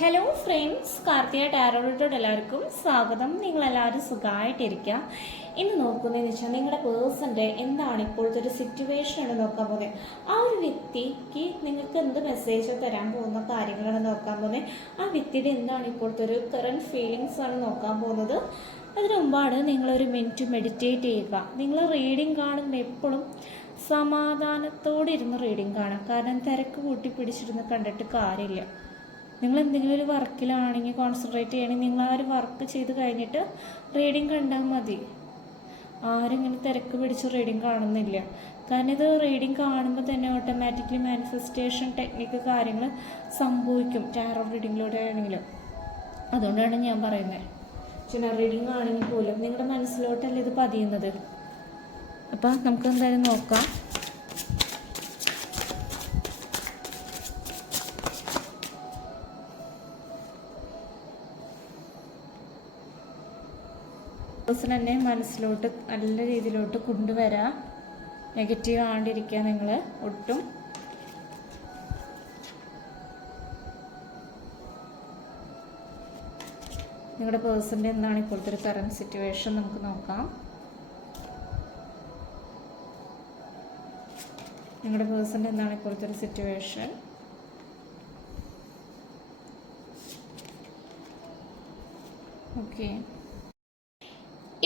Hello friends, Karthika ടാരോട്ടോട് എല്ലാവർക്കും സ്വാഗതം. നിങ്ങളെല്ലാവരും സുഖമായിട്ടിരിക്കുക. ഇന്ന് നോക്കുന്നതെന്ന് വെച്ചാൽ നിങ്ങളുടെ പേഴ്സൻ്റെ എന്താണ് ഇപ്പോഴത്തെ ഒരു സിറ്റുവേഷനാണ് നോക്കാൻ പോകുന്നത്. ആ ഒരു വ്യക്തിക്ക് നിങ്ങൾക്ക് എന്ത് മെസ്സേജ് തരാൻ പോകുന്ന കാര്യങ്ങളാണ് നോക്കാൻ പോകുന്നത്. ആ വ്യക്തിയുടെ എന്താണ് ഇപ്പോഴത്തെ ഒരു കറൻറ്റ് ഫീലിങ്സ് ആണ് നോക്കാൻ പോകുന്നത്. അതിനു മുമ്പാണ് നിങ്ങളൊരു മിനിറ്റ് മെഡിറ്റേറ്റ് ചെയ്യുക. നിങ്ങൾ റീഡിങ് കാണുമ്പോൾ എപ്പോഴും സമാധാനത്തോടെ ഇരുന്ന് റീഡിങ് കാണാം. കാരണം തിരക്ക് കൂട്ടി പിടിച്ചിരുന്ന് കണ്ടിട്ട് കാര്യമില്ല. നിങ്ങൾ എന്തെങ്കിലും ഒരു വർക്കിലാണെങ്കിൽ കോൺസെൻട്രേറ്റ് ചെയ്യണമെങ്കിൽ നിങ്ങൾ ആ ഒരു വർക്ക് ചെയ്ത് കഴിഞ്ഞിട്ട് റീഡിങ് കണ്ടാൽ മതി. ആരും ഇങ്ങനെ തിരക്ക് പിടിച്ച് റീഡിങ് കാണുന്നില്ല. കാരണം ഇത് റീഡിങ് കാണുമ്പോൾ തന്നെ ഓട്ടോമാറ്റിക്കലി മാനിഫെസ്റ്റേഷൻ ടെക്നിക്ക് കാര്യങ്ങൾ സംഭവിക്കും ടാറോ റീഡിങ്ങിലൂടെ ആണെങ്കിലും. അതുകൊണ്ടാണ് ഞാൻ പറയുന്നത്. ജനറൽ റീഡിങ് ആണെങ്കിൽ പോലും നിങ്ങളുടെ മനസ്സിലോട്ടല്ല ഇത് പതിയുന്നത്. അപ്പം നമുക്ക് എന്തായാലും നോക്കാം. തന്നെ മനസ്സിലോട്ട് നല്ല രീതിയിലോട്ട് കൊണ്ടുവരാം. നെഗറ്റീവ് ആണ്ടിരിക്കുക നിങ്ങൾ ഒട്ടും. നിങ്ങളുടെ പേഴ്സൻ്റെ എന്താണ് ഇപ്പോഴത്തെ ഒരു കറൻറ്റ് സിറ്റുവേഷൻ നമുക്ക് നോക്കാം. നിങ്ങളുടെ പേഴ്സൻ്റെ എന്താണ് ഇപ്പോഴത്തെ ഒരു സിറ്റുവേഷൻ. ഓക്കെ,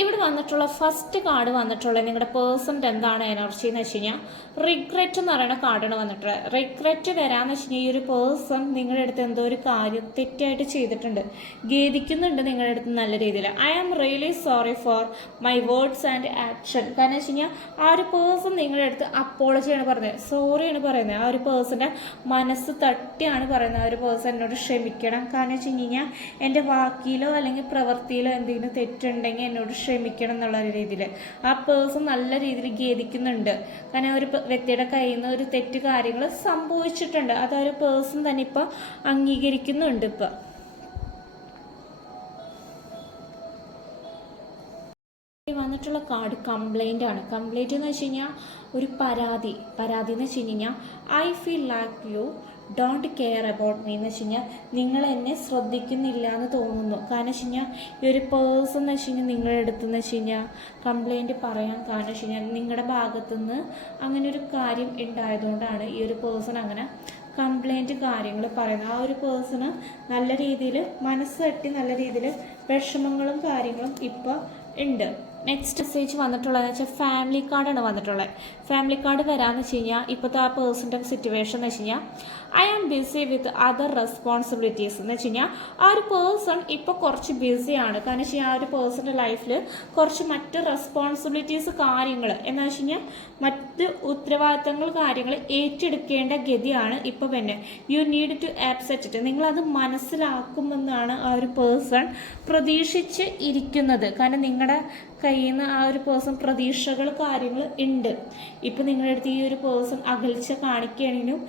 ഇവിടെ വന്നിട്ടുള്ള ഫസ്റ്റ് കാർഡ് വന്നിട്ടുള്ള നിങ്ങളുടെ പേഴ്സൻ്റെ എന്താണ് എനർജി എന്ന് വെച്ച് കഴിഞ്ഞാൽ റിഗ്രറ്റ് എന്ന് പറയുന്ന കാർഡാണ് വന്നിട്ടുള്ളത്. റിഗ്രറ്റ് വരാമെന്ന് വെച്ച് കഴിഞ്ഞാൽ ഈ ഒരു പേഴ്സൺ നിങ്ങളുടെ അടുത്ത് എന്തോ ഒരു കാര്യം തെറ്റായിട്ട് ചെയ്തിട്ടുണ്ട്, ഖേദിക്കുന്നുണ്ട് നിങ്ങളുടെ അടുത്ത് നല്ല രീതിയിൽ. I am really sorry for my words and action. കാരണം വെച്ച് കഴിഞ്ഞാൽ ആ ഒരു പേഴ്സൺ നിങ്ങളുടെ അടുത്ത് അപ്പോളജിയാണ് പറയുന്നത്, സോറിയാണ് പറയുന്നത്. ആ ഒരു പേഴ്സൻ്റെ മനസ്സ് തട്ടിയാണ് പറയുന്നത്. ആ ഒരു പേഴ്സൺ എന്നോട് ക്ഷമിക്കണം. കാരണം വെച്ച് കഴിഞ്ഞാൽ എൻ്റെ വാക്കിലോ അല്ലെങ്കിൽ പ്രവൃത്തിയിലോ എന്തെങ്കിലും തെറ്റുണ്ടെങ്കിൽ എന്നോട് ക്ഷമിക്കണം എന്നുള്ള രീതിയിൽ ആ പേഴ്സൺ നല്ല രീതിയിൽ ഖേദിക്കുന്നുണ്ട്. കാരണം ഒരു വ്യക്തിയുടെ കയ്യിൽ നിന്ന് ഒരു തെറ്റ് കാര്യങ്ങൾ സംഭവിച്ചിട്ടുണ്ട്. അത് ഒരു പേഴ്സൺ തന്നെ ഇപ്പൊ അംഗീകരിക്കുന്നുണ്ട്. ഇപ്പൊ വന്നിട്ടുള്ള കാർഡ് കംപ്ലൈൻ്റ് ആണ്. കംപ്ലൈൻറ്റ് എന്ന് വെച്ച് കഴിഞ്ഞാൽ ഒരു പരാതി എന്ന് വെച്ച് കഴിഞ്ഞാൽ I feel like you don't care about me എന്ന് വെച്ച് കഴിഞ്ഞാൽ നിങ്ങൾ എന്നെ ശ്രദ്ധിക്കുന്നില്ല എന്ന് തോന്നുന്നു. കാരണം വെച്ച് കഴിഞ്ഞാൽ ഈ ഒരു പേഴ്സൺ എന്ന് വെച്ച് കഴിഞ്ഞാൽ നിങ്ങളുടെ അടുത്തെന്ന് വെച്ച് കഴിഞ്ഞാൽ കംപ്ലൈൻറ്റ് പറയാൻ കാരണം വെച്ച് കഴിഞ്ഞാൽ നിങ്ങളുടെ ഭാഗത്തുനിന്ന് അങ്ങനെ ഒരു കാര്യം ഉണ്ടായതുകൊണ്ടാണ് ഈ ഒരു പേഴ്സൺ അങ്ങനെ കംപ്ലൈൻറ്റ് കാര്യങ്ങൾ പറയുന്നത്. ആ ഒരു പേഴ്സണ് നല്ല രീതിയിൽ മനസ്സ് തട്ടി നല്ല രീതിയിൽ വിഷമങ്ങളും കാര്യങ്ങളും ഇപ്പോൾ ഉണ്ട്. നെക്സ്റ്റ് മെസ്സേജ് വന്നിട്ടുള്ളതെന്ന് വെച്ചാൽ ഫാമിലി കാർഡാണ് വന്നിട്ടുള്ളത്. ഫാമിലി കാർഡ് വരാമെന്ന് വെച്ച് കഴിഞ്ഞാൽ ഇപ്പോഴത്തെ ആ പേഴ്സൻ്റെ സിറ്റുവേഷൻ എന്ന് വെച്ച് കഴിഞ്ഞാൽ I am busy with other responsibilities എന്ന് വെച്ച് കഴിഞ്ഞാൽ ആ ഒരു പേഴ്സൺ ഇപ്പോൾ കുറച്ച് ബിസിയാണ്. കാരണം വെച്ച് കഴിഞ്ഞാൽ ആ ഒരു പേഴ്സൻ്റെ ലൈഫിൽ കുറച്ച് മറ്റ് റെസ്പോൺസിബിലിറ്റീസ് കാര്യങ്ങൾ എന്ന് വെച്ച് കഴിഞ്ഞാൽ മറ്റ് ഉത്തരവാദിത്തങ്ങൾ കാര്യങ്ങൾ ഏറ്റെടുക്കേണ്ട ഗതിയാണ് ഇപ്പോൾ പിന്നെ. You need to accept it. നിങ്ങളത് മനസ്സിലാക്കുമെന്നാണ് ആ ഒരു പേഴ്സൺ പ്രതീക്ഷിച്ച് ഇരിക്കുന്നത്. കാരണം നിങ്ങളുടെ കയ്യിൽ നിന്ന് ആ ഒരു പേഴ്സൺ പ്രതീക്ഷകൾ കാര്യങ്ങൾ ഉണ്ട്. ഇപ്പം നിങ്ങളുടെ അടുത്ത് ഈ ഒരു പേഴ്സൺ അകൽച്ച കാണിക്കുകയാണെങ്കിലും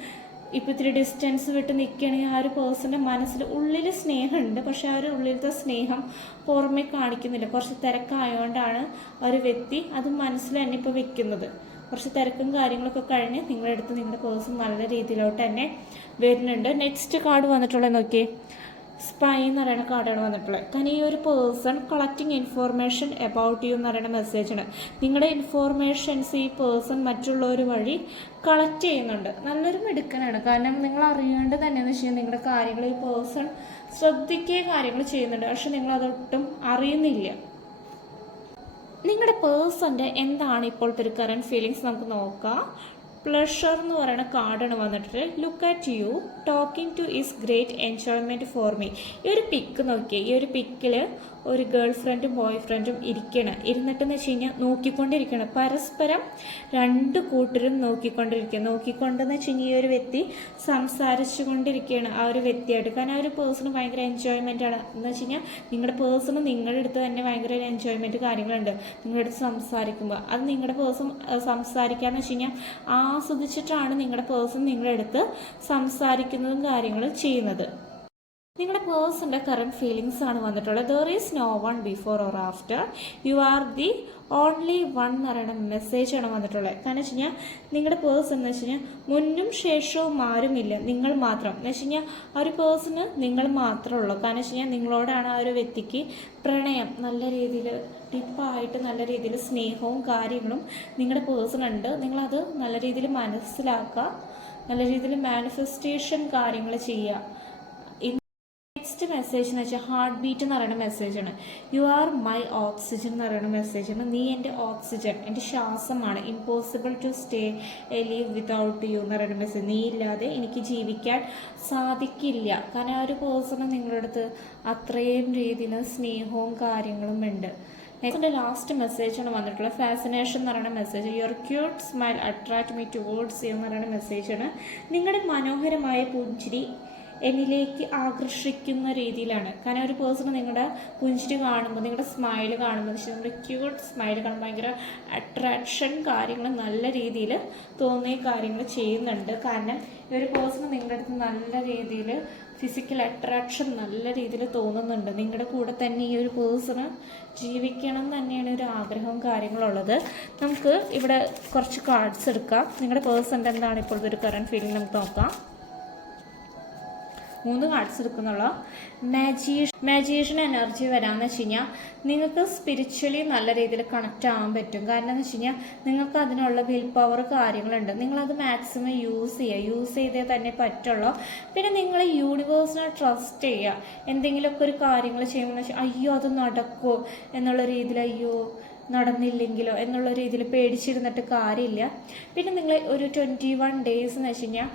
ഇപ്പം ഇത്തിരി ഡിസ്റ്റൻസ് വിട്ട് നിൽക്കുകയാണെങ്കിൽ ആ ഒരു പേഴ്സൻ്റെ മനസ്സിൽ ഉള്ളിൽ സ്നേഹമുണ്ട്. പക്ഷെ ആ ഒരു ഉള്ളിലത്തെ സ്നേഹം പുറമെ കാണിക്കുന്നില്ല. കുറച്ച് തിരക്കായതുകൊണ്ടാണ് ആ ഒരു വ്യക്തി അത് മനസ്സിൽ തന്നെ ഇപ്പോൾ വെക്കുന്നത്. കുറച്ച് തിരക്കും കാര്യങ്ങളൊക്കെ കഴിഞ്ഞ് നിങ്ങളുടെ അടുത്ത് നിങ്ങളുടെ പേഴ്സൺ നല്ല രീതിയിലോട്ട് തന്നെ വരുന്നുണ്ട്. നെക്സ്റ്റ് കാർഡ് വന്നിട്ടുള്ളത് നോക്കിയേ, സ്പൈ എന്ന് പറയുന്ന കാർഡാണ് വന്നിട്ടുള്ളത്. കാരണം ഈ ഒരു person collecting information about you എന്ന് പറയുന്ന മെസ്സേജാണ്. നിങ്ങളുടെ ഇൻഫോർമേഷൻസ് ഈ പേഴ്സൺ മറ്റുള്ളവർ വഴി കളക്ട് ചെയ്യുന്നുണ്ട്. നല്ലൊരു മിടുക്കനാണ്. കാരണം നിങ്ങൾ അറിയാണ്ട് തന്നെയെന്ന് വെച്ച് കഴിഞ്ഞാൽ നിങ്ങളുടെ കാര്യങ്ങൾ ഈ പേഴ്സൺ ശ്രദ്ധിക്കുക കാര്യങ്ങൾ ചെയ്യുന്നുണ്ട്. പക്ഷെ നിങ്ങളതൊട്ടും അറിയുന്നില്ല. നിങ്ങളുടെ പേഴ്സൻ്റെ എന്താണ് ഇപ്പോഴത്തെ ഒരു കറൻറ്റ് ഫീലിങ്സ് നമുക്ക് നോക്കാം. പ്ലഷർ എന്ന് പറയുന്ന കാർഡാണ് വന്നിട്ട്. Look at you talking two is great enjoyment for me. ഈ ഒരു പിക്ക് നോക്കിയേ. ഈ ഒരു പിക്കിൽ ഒരു ഗേൾ ഫ്രണ്ടും ബോയ് ഫ്രണ്ടും ഇരുന്നിട്ടെന്ന് വെച്ച് കഴിഞ്ഞാൽ നോക്കിക്കൊണ്ടിരിക്കണം. പരസ്പരം രണ്ട് കൂട്ടരും നോക്കിക്കൊണ്ടെന്ന് വെച്ച് കഴിഞ്ഞാൽ ഈ ഒരു വ്യക്തി സംസാരിച്ചു കൊണ്ടിരിക്കുകയാണ് ആ ഒരു വ്യക്തിയായിട്ട്. കാരണം ആ ഒരു പേഴ്സണ് ഭയങ്കര എൻജോയ്മെൻ്റ് ആണ്. എന്ന് വെച്ച് കഴിഞ്ഞാൽ നിങ്ങളുടെ പേഴ്സണ് നിങ്ങളുടെ അടുത്ത് തന്നെ ഭയങ്കര ഒരു എൻജോയ്മെൻറ്റ് കാര്യങ്ങളുണ്ട്. നിങ്ങളുടെ അടുത്ത് സംസാരിക്കുമ്പോൾ അത് നിങ്ങളുടെ പേഴ്സൺ സംസാരിക്കാന്ന് വെച്ച് കഴിഞ്ഞാൽ ആസ്വദിച്ചിട്ടാണ് നിങ്ങളുടെ പേഴ്സൺ നിങ്ങളുടെ അടുത്ത് സംസാരിക്കുന്നതും കാര്യങ്ങളും ചെയ്യുന്നത്. നിങ്ങളുടെ പേഴ്സൻ്റെ കറണ്ട് ഫീലിങ്സ് ആണ് വന്നിട്ടുള്ളത്. There is no one before or after, you are the only one എന്ന് പറയുന്ന മെസ്സേജാണ് വന്നിട്ടുള്ളത്. കാരണം വെച്ച് കഴിഞ്ഞാൽ നിങ്ങളുടെ പേഴ്സൺ എന്ന് വെച്ച് കഴിഞ്ഞാൽ മുന്നും ശേഷവും ആരുമില്ല, നിങ്ങൾ മാത്രം. എന്ന് വെച്ച് കഴിഞ്ഞാൽ ആ ഒരു പേഴ്സണ് നിങ്ങൾ മാത്രമേ ഉള്ളൂ. കാരണം വെച്ച് കഴിഞ്ഞാൽ നിങ്ങളോടാണ് ആ ഒരു വ്യക്തിക്ക് പ്രണയം, നല്ല രീതിയിൽ ഡിപ്പായിട്ട് നല്ല രീതിയിൽ സ്നേഹവും കാര്യങ്ങളും നിങ്ങളുടെ പേഴ്സൺ ഉണ്ട്. നിങ്ങളത് നല്ല രീതിയിൽ മനസ്സിലാക്കുക, നല്ല രീതിയിൽ മാനിഫെസ്റ്റേഷൻ കാര്യങ്ങൾ ചെയ്യുക. നെക്സ്റ്റ് മെസ്സേജ് എന്ന് വെച്ചാൽ ഹാർട്ട് ബീറ്റ് എന്ന് പറയുന്ന മെസ്സേജാണ്. യു ആർ മൈ ഓക്സിജൻ എന്ന് പറയുന്ന മെസ്സേജാണ്. നീ എൻ്റെ ഓക്സിജൻ, എൻ്റെ ശ്വാസമാണ്. Impossible to stay alive without you എന്ന് പറയുന്ന മെസ്സേജ്. നീ ഇല്ലാതെ എനിക്ക് ജീവിക്കാൻ സാധിക്കില്ല. കാരണം ആ ഒരു പേഴ്സണ് നിങ്ങളുടെ അടുത്ത് അത്രയും രീതിയിൽ സ്നേഹവും കാര്യങ്ങളും ഉണ്ട്. നെക്സ്റ്റ് ലാസ്റ്റ് മെസ്സേജാണ് വന്നിട്ടുള്ളത്. ഫാസിനേഷൻ എന്ന് പറയുന്ന message. Your cute smile attract me towards U എന്ന് പറയുന്ന മെസ്സേജാണ്. നിങ്ങളുടെ മനോഹരമായ പുഞ്ചിരി എന്നിലേക്ക് ആകർഷിക്കുന്ന രീതിയിലാണ്. കാരണം ഒരു പേഴ്സൺ നിങ്ങളുടെ പുഞ്ചിരി കാണുമ്പോൾ, നിങ്ങളുടെ സ്മൈൽ കാണുമ്പോൾ, നിങ്ങളുടെ ക്യൂട്ട് സ്മൈൽ കാണുമ്പോൾ ഭയങ്കര അട്രാക്ഷൻ കാര്യങ്ങൾ നല്ല രീതിയിൽ തോന്നിയ കാര്യങ്ങൾ ചെയ്യുന്നുണ്ട്. കാരണം ഈ ഒരു പേഴ്സൺ നിങ്ങളുടെ അടുത്ത് നല്ല രീതിയിൽ ഫിസിക്കൽ അട്രാക്ഷൻ നല്ല രീതിയിൽ തോന്നുന്നുണ്ട്. നിങ്ങളുടെ കൂടെ തന്നെ ഈ ഒരു പേഴ്സണ് ജീവിക്കണം തന്നെയാണ് ഒരു ആഗ്രഹവും കാര്യങ്ങളുള്ളത്. നമുക്ക് ഇവിടെ കുറച്ച് കാർഡ്സ് എടുക്കാം. നിങ്ങളുടെ പേഴ്സൻ്റെ എന്താണ് ഇപ്പോഴത്തെ ഒരു കറണ്ട് ഫീലിംഗ് നമുക്ക് നോക്കാം. 3 കാർഡ്സ് എടുക്കുന്നുള്ള മാജീഷ്യൻ എനർജി വരാമെന്ന് വെച്ച് കഴിഞ്ഞാൽ നിങ്ങൾക്ക് സ്പിരിച്വലി നല്ല രീതിയിൽ കണക്റ്റ് ആവാൻ പറ്റും. കാരണം എന്ന് വെച്ച് കഴിഞ്ഞാൽ നിങ്ങൾക്ക് അതിനുള്ള വിൽ പവർ കാര്യങ്ങളുണ്ട്. നിങ്ങളത് മാക്സിമം യൂസ് ചെയ്തേ തന്നെ പറ്റുള്ളൂ. പിന്നെ നിങ്ങൾ യൂണിവേഴ്സിനെ ട്രസ്റ്റ് ചെയ്യുക. എന്തെങ്കിലുമൊക്കെ ഒരു കാര്യങ്ങൾ ചെയ്യുമ്പോൾ വെച്ചാൽ അയ്യോ അത് നടക്കുമോ എന്നുള്ള രീതിയിൽ, അയ്യോ നടന്നില്ലെങ്കിലോ എന്നുള്ള രീതിയിൽ പേടിച്ചിരുന്നിട്ട് കാര്യമില്ല. പിന്നെ നിങ്ങൾ ഒരു 21 ഡേയ്സ് എന്ന് വെച്ച് കഴിഞ്ഞാൽ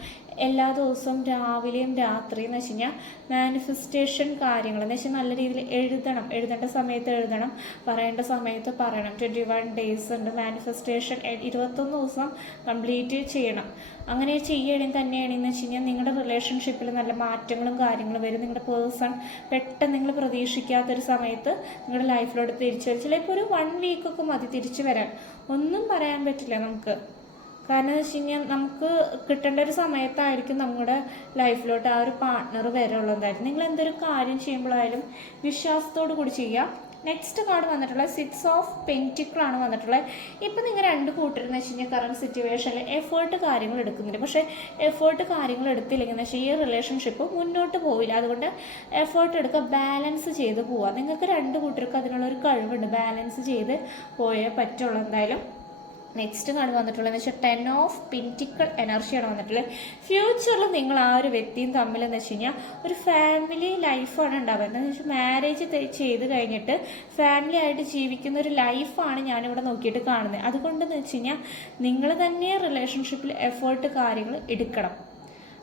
എല്ലാ ദിവസവും രാവിലെയും രാത്രിയും എന്ന് വെച്ച് കഴിഞ്ഞാൽ മാനിഫെസ്റ്റേഷൻ കാര്യങ്ങൾ എന്ന് വെച്ചാൽ നല്ല രീതിയിൽ എഴുതേണ്ട സമയത്ത് എഴുതണം, പറയേണ്ട സമയത്ത് പറയണം. 21 ഡേയ്സ് ഉണ്ട് മാനിഫെസ്റ്റേഷൻ. 21 ദിവസം കംപ്ലീറ്റ് ചെയ്യണം. അങ്ങനെ ചെയ്യുകയാണെങ്കിൽ തന്നെയാണെന്ന് വെച്ച് കഴിഞ്ഞാൽ നിങ്ങളുടെ റിലേഷൻഷിപ്പിൽ നല്ല മാറ്റങ്ങളും കാര്യങ്ങളും വരും. നിങ്ങളുടെ പേഴ്സൺ പെട്ടെന്ന് നിങ്ങൾ പ്രതീക്ഷിക്കാത്തൊരു സമയത്ത് നിങ്ങളുടെ ലൈഫിലോട്ട് തിരിച്ചു വരും. ചിലപ്പോൾ ഒരു 1 വീക്കൊക്കെ മതി തിരിച്ചു വരാൻ. ഒന്നും പറയാൻ പറ്റില്ല നമുക്ക്. കാരണം എന്ന് വെച്ച് കഴിഞ്ഞാൽ നമുക്ക് കിട്ടേണ്ട ഒരു സമയത്തായിരിക്കും നമ്മുടെ ലൈഫിലോട്ട് ആ ഒരു പാർട്ട്ണർ വരെയുള്ളതായിരിക്കും. നിങ്ങൾ എന്തൊരു കാര്യം ചെയ്യുമ്പോഴായാലും വിശ്വാസത്തോടു കൂടി ചെയ്യുക. നെക്സ്റ്റ് കാർഡ് വന്നിട്ടുള്ളത് 6 ഓഫ് പെന്റിക്കിൾ ആണ് വന്നിട്ടുള്ളത്. ഇപ്പം നിങ്ങൾ 2 കൂട്ടരെന്ന് വെച്ച് കഴിഞ്ഞാൽ കറണ്ട് സിറ്റുവേഷനിൽ എഫേർട്ട് കാര്യങ്ങൾ എടുക്കുന്നുണ്ട്. പക്ഷേ എഫേർട്ട് കാര്യങ്ങൾ എടുത്തില്ലെങ്കിൽ എന്ന് വെച്ചാൽ ഈ റിലേഷൻഷിപ്പ് മുന്നോട്ട് പോവില്ല. അതുകൊണ്ട് എഫേർട്ട് എടുക്കുക, ബാലൻസ് ചെയ്ത് പോവുക. നിങ്ങൾക്ക് 2 കൂട്ടർക്ക് അതിനുള്ളൊരു കഴിവുണ്ട്. ബാലൻസ് ചെയ്ത് പോയേ പറ്റുള്ളൂ എന്തായാലും. നെക്സ്റ്റ് കാർഡ് വന്നിട്ടുള്ളതെന്ന് വെച്ചാൽ 10 ഓഫ് പെന്റിക്കിൾ എനർജിയാണ് വന്നിട്ടുള്ളത്. ഫ്യൂച്ചറിൽ നിങ്ങൾ ആ ഒരു വ്യക്തിയും തമ്മിലെന്ന് വെച്ച് കഴിഞ്ഞാൽ ഒരു ഫാമിലി ലൈഫാണ് ഉണ്ടാവുക. എന്താണെന്ന് വെച്ചാൽ മാരേജ് ചെയ്ത് കഴിഞ്ഞിട്ട് ഫാമിലി ആയിട്ട് ജീവിക്കുന്ന ഒരു ലൈഫാണ് ഞാനിവിടെ നോക്കിയിട്ട് കാണുന്നത്. അതുകൊണ്ടെന്ന് വെച്ച് കഴിഞ്ഞാൽ നിങ്ങൾ തന്നെ റിലേഷൻഷിപ്പിൽ എഫേർട്ട് കാര്യങ്ങൾ എടുക്കണം.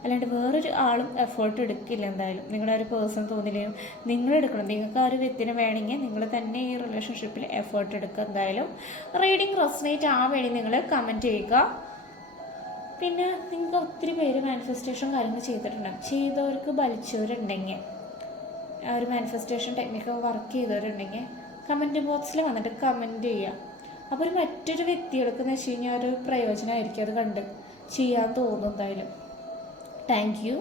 അല്ലാണ്ട് വേറൊരു ആളും എഫേർട്ട് എടുക്കില്ല. എന്തായാലും നിങ്ങളുടെ ഒരു പേഴ്സൺ തോന്നില്ലെങ്കിലും നിങ്ങൾ എടുക്കണം. നിങ്ങൾക്ക് ആ ഒരു വ്യക്തിനെ വേണമെങ്കിൽ നിങ്ങൾ തന്നെ ഈ റിലേഷൻഷിപ്പിൽ എഫേർട്ട് എടുക്കുക. എന്തായാലും റീഡിങ് റെസനേറ്റ് ആവേണ്ടി നിങ്ങൾ കമൻറ്റ് ചെയ്യുക. പിന്നെ നിങ്ങൾക്ക് ഒത്തിരി പേര് മാനിഫെസ്റ്റേഷൻ കാര്യങ്ങൾ ചെയ്തിട്ടുണ്ടാകും. ചെയ്തവർക്ക് ഫലിച്ചവരുണ്ടെങ്കിൽ, ആ ഒരു മാനിഫെസ്റ്റേഷൻ ടെക്നിക്ക് വർക്ക് ചെയ്തവരുണ്ടെങ്കിൽ കമൻറ്റ് ബോക്സിൽ വന്നിട്ട് കമൻറ്റ് ചെയ്യുക. അപ്പോൾ ഒരു മറ്റൊരു വ്യക്തികൾക്കെന്ന് വെച്ച് കഴിഞ്ഞാൽ ഒരു പ്രയോജനമായിരിക്കും അത് കണ്ട് ചെയ്യാൻ തോന്നും. എന്തായാലും താങ്ക് യു.